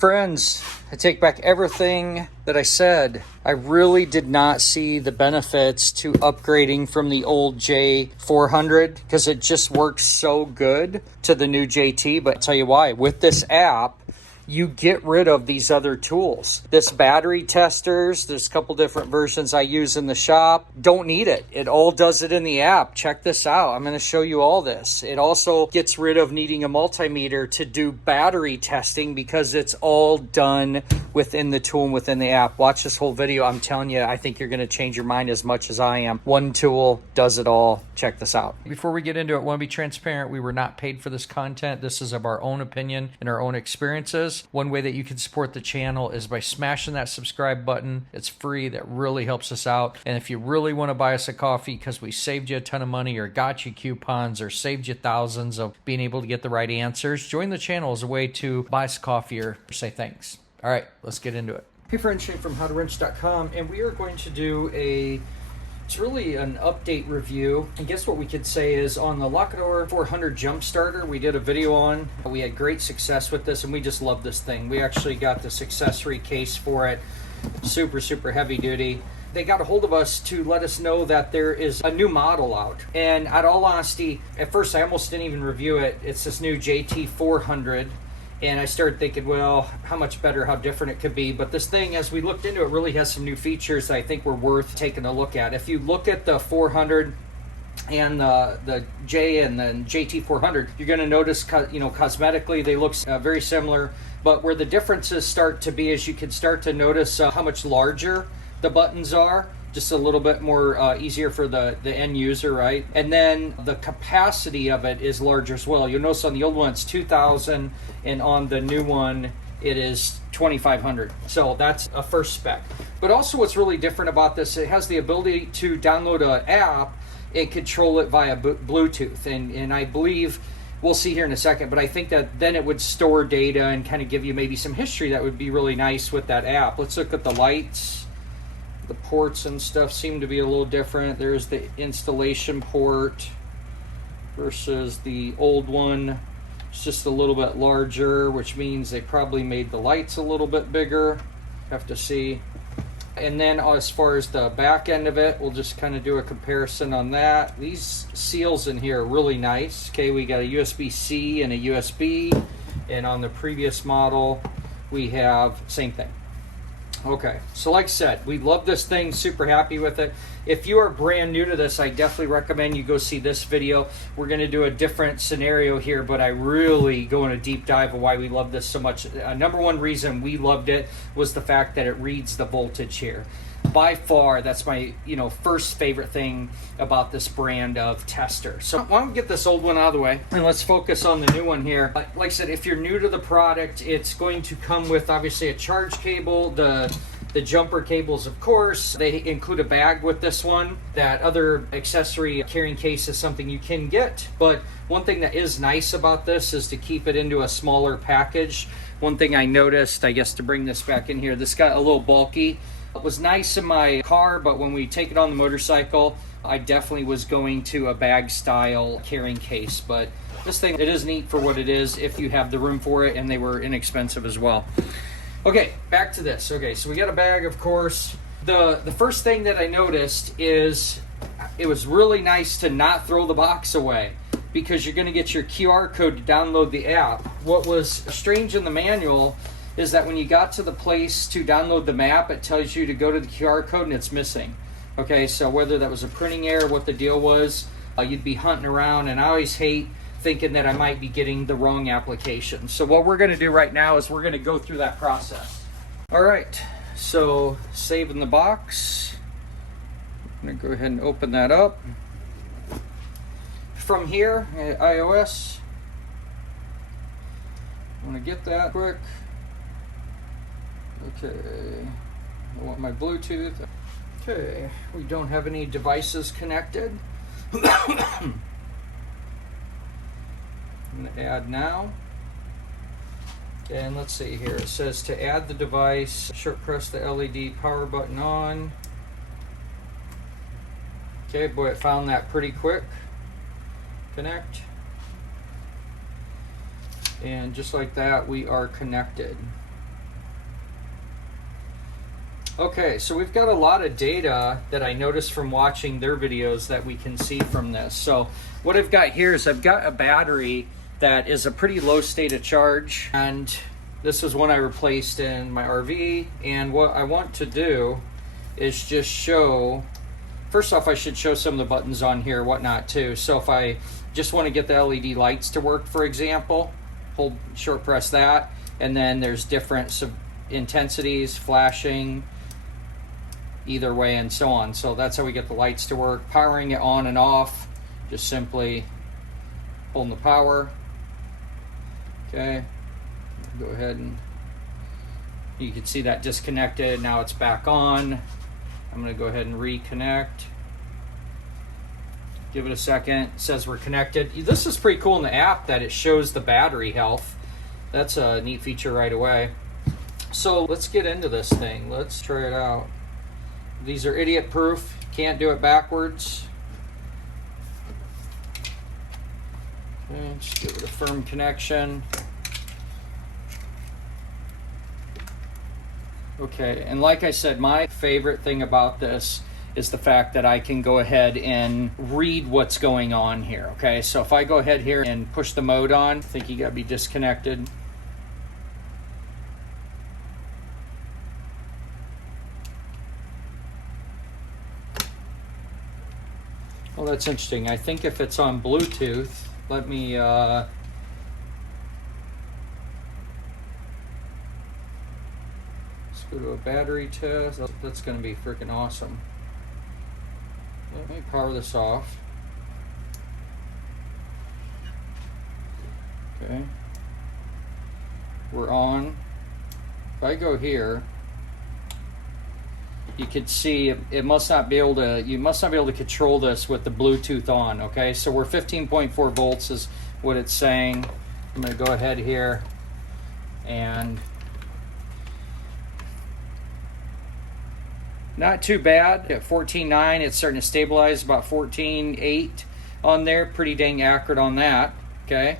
Friends, I take back everything that I said. I really did not see the benefits to upgrading from the old J400 because it just works so good to the new JT. But I'll tell you why. With this app, you get rid of these other tools. This battery testers, there's a couple different versions I use in the shop. Don't need it. It all does it in the app. Check this out. I'm going to show you all this. It also gets rid of needing a multimeter to do battery testing because it's all done within the tool and within the app. Watch this whole video. I'm telling you, I think you're going to change your mind as much as I am. One tool does it all. Check this out. Before we get into it, I want to be transparent. We were not paid for this content. This is of our own opinion and our own experiences. One way that you can support the channel is by smashing that subscribe button. It's free. That really helps us out. And if you really want to buy us a coffee because we saved you a ton of money or got you coupons or saved you thousands of being able to get the right answers, join the channel as a way to buy us coffee or say thanks. All right, let's get into it. Hey friends, Shane from howtowrench.com, and we are going to do it's really an update review. And guess what we could say is on the Lokithor JT400 Jump starter, we did a video on. We had great success with this, and we just love this thing. We actually got this accessory case for it. Super, super heavy duty. They got a hold of us to let us know that there is a new model out. And at all honesty, at first I almost didn't even review it. It's this new JT400. And I started thinking, well, how much better, how different it could be. But this thing, as we looked into it, really has some new features that I think were worth taking a look at. If you look at the 400 and the J and then JT400, you're going to notice, cosmetically they look very similar. But where the differences start to be is you can start to notice how much larger the buttons are. Just a little bit more easier for the end user, right? And then the capacity of it is larger as well. You'll notice on the old one it's 2,000, and on the new one it is 2,500. So that's a first spec. But also what's really different about this, it has the ability to download an app and control it via Bluetooth. And I believe, we'll see here in a second, but I think that then it would store data and kind of give you maybe some history that would be really nice with that app. Let's look at the lights. The ports and stuff seem to be a little different. There's the installation port versus the old one. It's just a little bit larger, which means they probably made the lights a little bit bigger. Have to see. And then as far as the back end of it, we'll just kind of do a comparison on that. These seals in here are really nice. Okay, we got a USB-C and a USB. And on the previous model, we have same thing. Okay, so like I said, we love this thing, super happy with it. If you are brand new to this, I definitely recommend you go see this video. We're going to do a different scenario here, but I really go in a deep dive of why we love this so much. Number one reason we loved it was the fact that it reads the voltage here. By far, that's my first favorite thing about this brand of tester. So why don't we get this old one out of the way and let's focus on the new one here. Like I said, if you're new to the product, it's going to come with obviously a charge cable, the jumper cables, of course. They include a bag with this one. That other accessory carrying case is something you can get. But one thing that is nice about this is to keep it into a smaller package. One thing I noticed, I guess to bring this back in here, this got a little bulky. It was nice in my car, but when we take it on the motorcycle, I definitely was going to a bag style carrying case. But this thing, it is neat for what it is if you have the room for it, and they were inexpensive as well. Okay, back to this. Okay, so we got a bag, of course. The first thing that I noticed is it was really nice to not throw the box away because you're going to get your QR code to download the app. What was strange in the manual is that when you got to the place to download the map, it tells you to go to the QR code and it's missing. Okay, so whether that was a printing error, what the deal was, you'd be hunting around, and I always hate thinking that I might be getting the wrong application. So what we're going to do right now is we're going to go through that process. All right, so saving the box. I'm going to go ahead and open that up. From here, iOS, I'm going to get that quick. Okay, I want my Bluetooth. Okay, we don't have any devices connected. I'm going to add now. And let's see here. It says to add the device, short press the LED power button on. Okay, boy, it found that pretty quick. Connect. And just like that, we are connected. Okay, so we've got a lot of data that I noticed from watching their videos that we can see from this. So what I've got here is I've got a battery that is a pretty low state of charge, and this is one I replaced in my RV. And what I want to do is just show, first off, I should show some of the buttons on here, whatnot too. So if I just want to get the LED lights to work, for example, hold short press that, and then there's different intensities, flashing, either way, and so on. So that's how we get the lights to work. Powering it on and off, just simply holding the power. Okay, go ahead and you can see that disconnected. Now it's back on. I'm going to go ahead and reconnect. Give it a second. It says we're connected. This is pretty cool in the app that it shows the battery health. That's a neat feature right away. So let's get into this thing. Let's try it out. These are idiot proof. Can't do it backwards. Okay, just give it a firm connection. Okay, and like I said, my favorite thing about this is the fact that I can go ahead and read what's going on here. Okay, so if I go ahead here and push the mode on, I think you gotta be disconnected. Well, that's interesting. I think if it's on Bluetooth, let me let's go to a battery test. That's going to be freaking awesome. Let me power this off. Okay. We're on. If I go here, you could see it must not be able to, you must not be able to control this with the Bluetooth on. Okay, so we're 15.4 volts is what it's saying. I'm going to go ahead here and not too bad. At 14.9, it's starting to stabilize about 14.8 on there. Pretty dang accurate on that. Okay.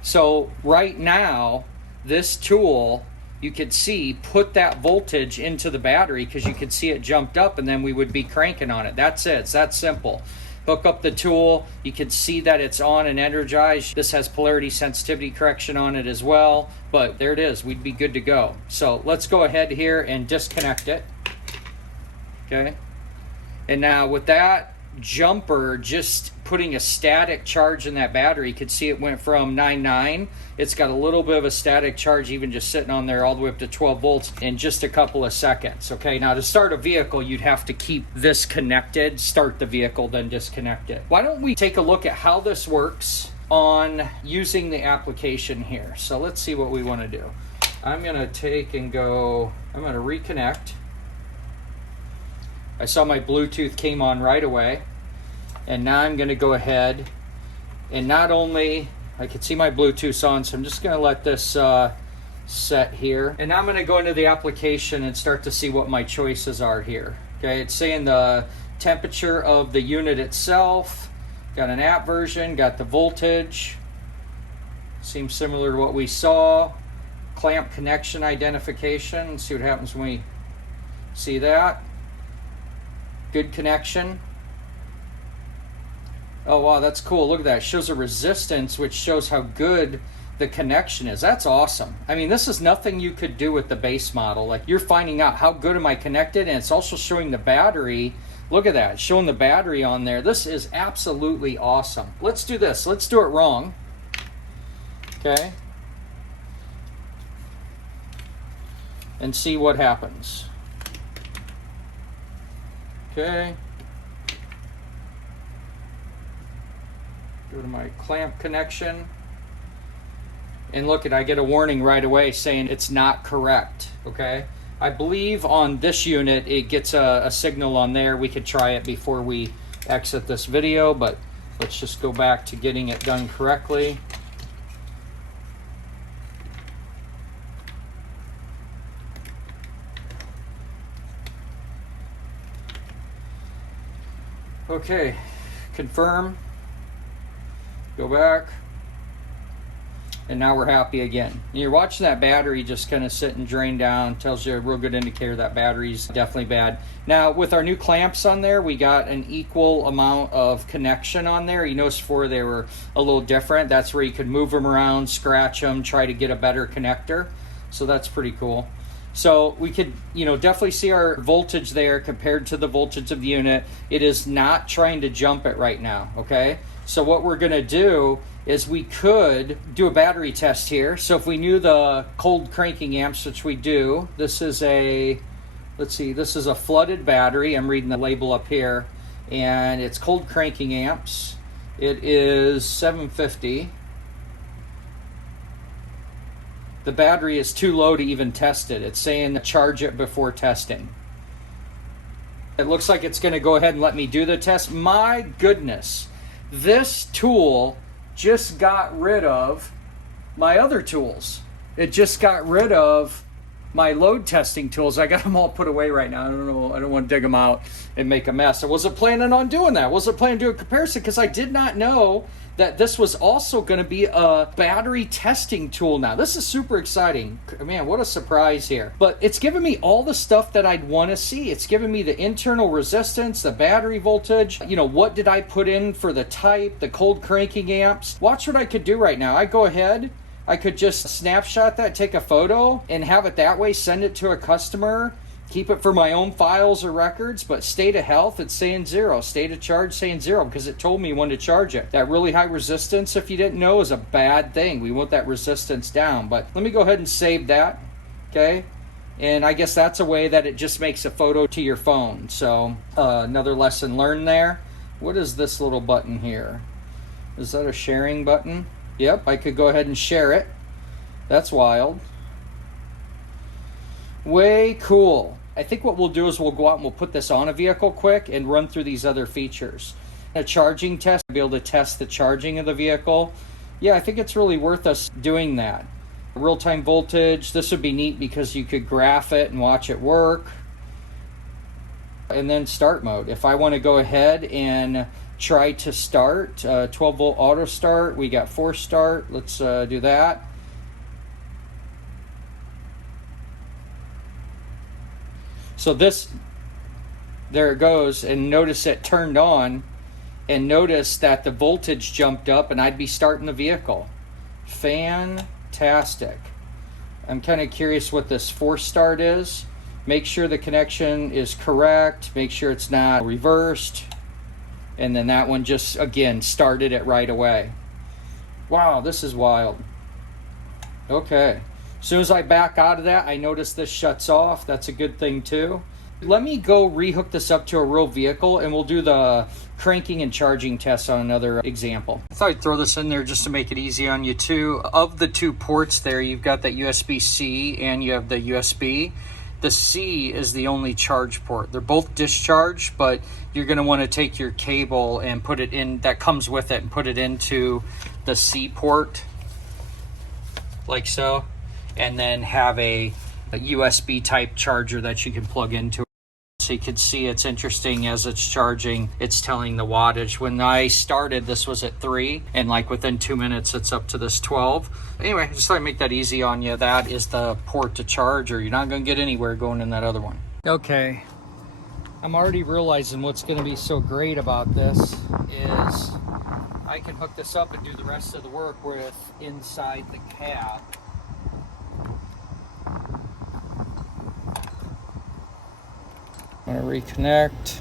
So right now, this tool, you could see, put that voltage into the battery because you could see it jumped up, and then we would be cranking on it. That's it. It's that simple. Hook up the tool. You can see that it's on and energized. This has polarity sensitivity correction on it as well. But there it is. We'd be good to go. So let's go ahead here and disconnect it. Okay. And now with that jumper just putting a static charge in that battery, you could see it went from 9.9. It's got a little bit of a static charge even just sitting on there all the way up to 12 volts in just a couple of seconds. Okay, now to start a vehicle, you'd have to keep this connected, start the vehicle, then disconnect it. Why don't we take a look at how this works on using the application here. So let's see what we want to do. I'm going to take and go, I'm going to reconnect. I saw my Bluetooth came on right away. And now I'm going to go ahead and not only, I can see my Bluetooth on, so I'm just going to let this set here. And now I'm going to go into the application and start to see what my choices are here. Okay, it's saying the temperature of the unit itself. Got an app version, got the voltage. Seems similar to what we saw. Clamp connection identification. Let's see what happens when we see that. Good connection. Oh wow, that's cool. Look at that. It shows a resistance, which shows how good the connection is. That's awesome. I mean, this is nothing you could do with the base model. Like, you're finding out how good am I connected, and it's also showing the battery. Look at that. It's showing the battery on there. This is absolutely awesome. Let's do this. Let's do it wrong. Okay. And see what happens. Okay. Go to my clamp connection. And look at, I get a warning right away saying it's not correct. Okay. I believe on this unit it gets a signal on there. We could try it before we exit this video, but let's just go back to getting it done correctly. Okay, confirm. Go back. And now we're happy again. And you're watching that battery just kind of sit and drain down. Tells you a real good indicator that battery's definitely bad. Now with our new clamps on there, we got an equal amount of connection on there. You notice before they were a little different. That's where you could move them around, scratch them, try to get a better connector. So that's pretty cool. So we could, definitely see our voltage there compared to the voltage of the unit. It is not trying to jump it right now, okay? So what we're gonna do is we could do a battery test here. So if we knew the cold cranking amps, which we do, this is a, let's see, this is a flooded battery. I'm reading the label up here, and it's cold cranking amps. It is 750. The battery is too low to even test it. It's saying charge it before testing. It looks like it's gonna go ahead and let me do the test. My goodness, this tool just got rid of my other tools. It just got rid of my load testing tools. I got them all put away right now. I don't know. I don't want to dig them out and make a mess. I wasn't planning on doing that. I wasn't planning to do a comparison because I did not know that this was also going to be a battery testing tool now. This is super exciting. Man, what a surprise here. But it's giving me all the stuff that I'd want to see. It's giving me the internal resistance, the battery voltage, what did I put in for the type, the cold cranking amps. Watch what I could do right now. I go ahead, I could just snapshot that, take a photo, and have it that way, send it to a customer, keep it for my own files or records, but state of health, it's saying 0. State of charge, saying 0, because it told me when to charge it. That really high resistance, if you didn't know, is a bad thing. We want that resistance down. But let me go ahead and save that, okay? And I guess that's a way that it just makes a photo to your phone. So another lesson learned there. What is this little button here? Is that a sharing button? Yep, I could go ahead and share it. That's wild. Way cool. I think what we'll do is we'll go out and we'll put this on a vehicle quick and run through these other features. A charging test, be able to test the charging of the vehicle. Yeah, I think it's really worth us doing that. Real-time voltage, this would be neat because you could graph it and watch it work. And then start mode. If I want to go ahead and try to start, 12-volt auto start, we got force start. Let's do that. So this, there it goes, and notice it turned on, and notice that the voltage jumped up and I'd be starting the vehicle. Fantastic. I'm kind of curious what this force start is. Make sure the connection is correct, make sure it's not reversed, and then that one just, again, started it right away. Wow, this is wild. Okay. As soon as I back out of that, I notice this shuts off. That's a good thing too. Let me go rehook this up to a real vehicle and we'll do the cranking and charging tests on another example. I thought I'd throw this in there just to make it easy on you too. Of the two ports there, you've got that USB-C and you have the USB. The C is the only charge port. They're both discharge, but you're going to want to take your cable and put it in, that comes with it, and put it into the C port, like so. And then have a USB type charger that you can plug into. So you can see it's interesting as it's charging, it's telling the wattage. When I started, this was at 3, and like within 2 minutes, it's up to this 12. Anyway, just thought I'd make that easy on you. That is the port to charge, or you're not gonna get anywhere going in that other one. Okay, I'm already realizing what's gonna be so great about this is I can hook this up and do the rest of the work with inside the cab. I'm gonna reconnect.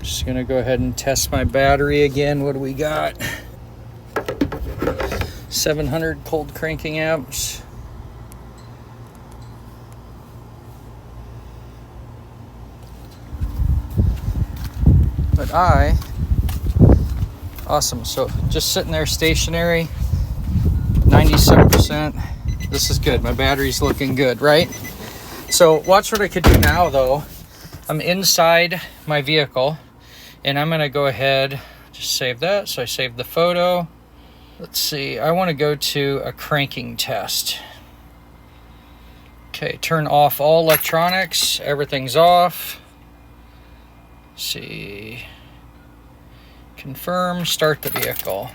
Just gonna go ahead and test my battery again. What do we got? 700 cold cranking amps. But awesome. So just sitting there stationary, 97%. This is good. My battery's looking good, right? So watch what I could do now though. I'm inside my vehicle and I'm gonna go ahead, just save that. So I saved the photo. Let's see, I wanna go to a cranking test. Okay, turn off all electronics. Everything's off. Let's see. Confirm, start the vehicle.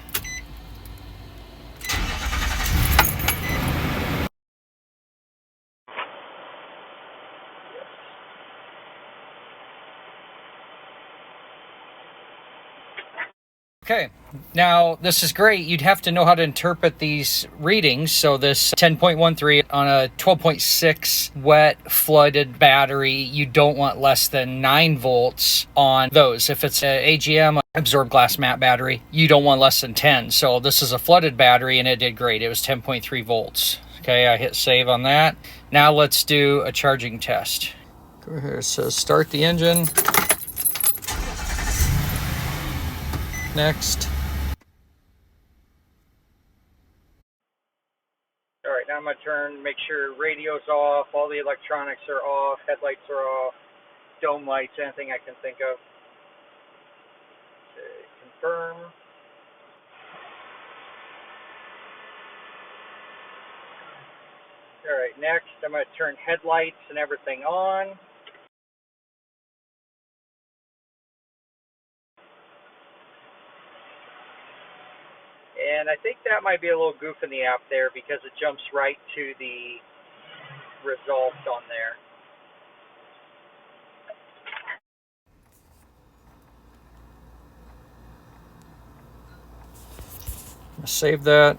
Okay, now this is great. You'd have to know how to interpret these readings. So this 10.13 on a 12.6 wet flooded battery, you don't want less than 9 volts on those. If it's an AGM, absorbed glass matte battery, you don't want less than 10. So this is a flooded battery and it did great. It was 10.3 volts. Okay, I hit save on that. Now let's do a charging test. Go here, it says start the engine. Next. All right, now I'm going to turn, make sure radio's off, all the electronics are off, headlights are off, dome lights, anything I can think of. Okay, confirm. All right, next I'm going to turn headlights and everything on. And I think that might be a little goof in the app there because it jumps right to the results on there. Save that.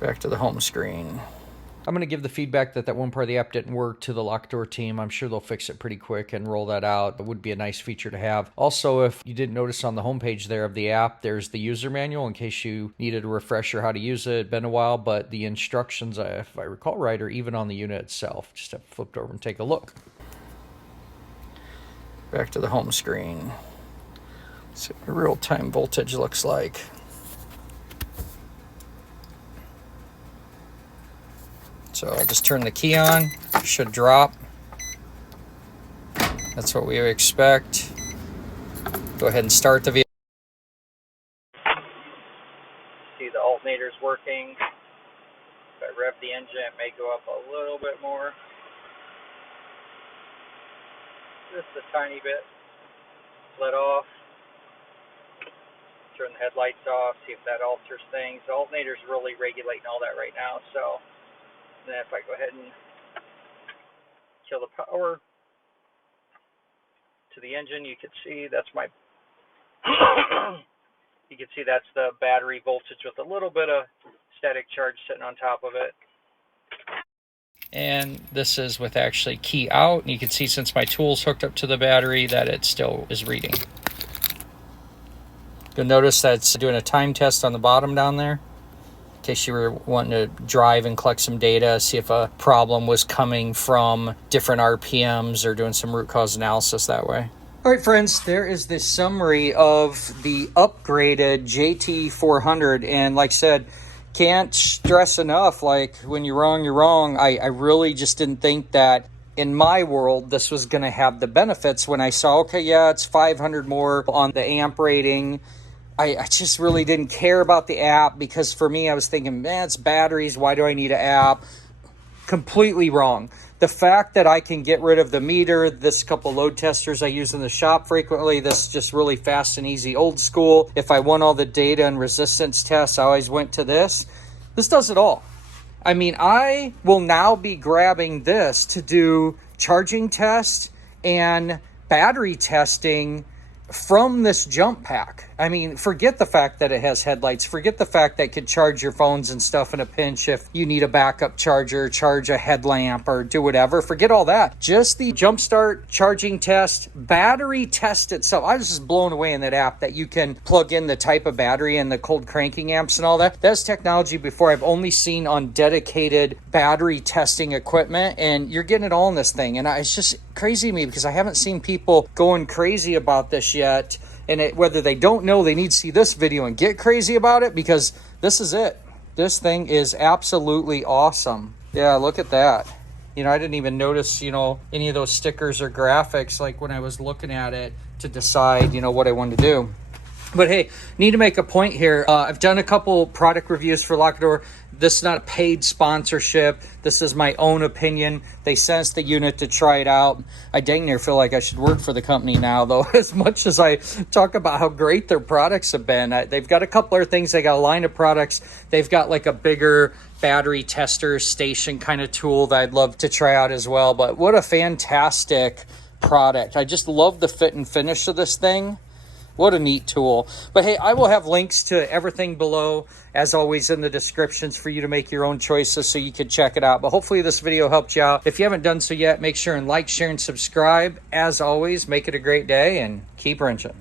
Back to the home screen. I'm going to give the feedback that one part of the app didn't work to the Lokithor team. I'm sure they'll fix it pretty quick and roll that out. It would be a nice feature to have. Also, if you didn't notice on the homepage there of the app, there's the user manual in case you needed a refresher how to use it. It's been a while, but the instructions, if I recall right, are even on the unit itself. Just have to flip over and take a look. Back to the home screen. Let's see what real-time voltage looks like. So I'll just turn the key on, it should drop. That's what we expect. Go ahead and start the vehicle. See the alternator's working. If I rev the engine, it may go up a little bit more. Just a tiny bit. Let off. Turn the headlights off, see if that alters things. The alternator's really regulating all that right now, so. And then if I go ahead and kill the power to the engine, you can see that's my you can see that's the battery voltage with a little bit of static charge sitting on top of it. And this is with actually key out. And you can see since my tool's hooked up to the battery that it still is reading. You'll notice that it's doing a time test on the bottom down there. In case you were wanting to drive and collect some data, see if a problem was coming from different RPMs or doing some root cause analysis that way. All right, friends, there is this summary of the upgraded JT400. And like I said, can't stress enough, like when you're wrong, you're wrong. I really just didn't think that in my world this was going to have the benefits when I saw, okay, yeah, it's 500 more on the amp rating. I just really didn't care about the app because for me, I was thinking, man, it's batteries. Why do I need an app? Completely wrong. The fact that I can get rid of the meter, this couple load testers I use in the shop frequently, this is just really fast and easy, old school. If I want all the data and resistance tests, I always went to this. This does it all. I mean, I will now be grabbing this to do charging tests and battery testing from this jump pack. I mean, forget the fact that it has headlights. Forget the fact that it could charge your phones and stuff in a pinch if you need a backup charger, charge a headlamp, or do whatever. Forget all that. Just the jump start, charging test, battery test itself. I was just blown away in that app that you can plug in the type of battery and the cold cranking amps and all that. That's technology before I've only seen on dedicated battery testing equipment, and you're getting it all in this thing. And it's just crazy to me because I haven't seen people going crazy about this yet. And whether they don't know, they need to see this video and get crazy about it because this is it. This thing is absolutely awesome. Yeah, look at that. You know, I didn't even notice, you know, any of those stickers or graphics like when I was looking at it to decide, you know, what I wanted to do. But hey, need to make a point here. I've done a couple product reviews for Lokithor. This is not a paid sponsorship. This is my own opinion. They sent us the unit to try it out. I dang near feel like I should work for the company now, though, as much as I talk about how great their products have been. They've got a couple other things. They got a line of products. They've got like a bigger battery tester station kind of tool that I'd love to try out as well. But what a fantastic product. I just love the fit and finish of this thing. What a neat tool. But hey, I will have links to everything below, as always, in the descriptions for you to make your own choices so you can check it out. But hopefully this video helped you out. If you haven't done so yet, make sure and like, share, and subscribe. As always, make it a great day and keep wrenching.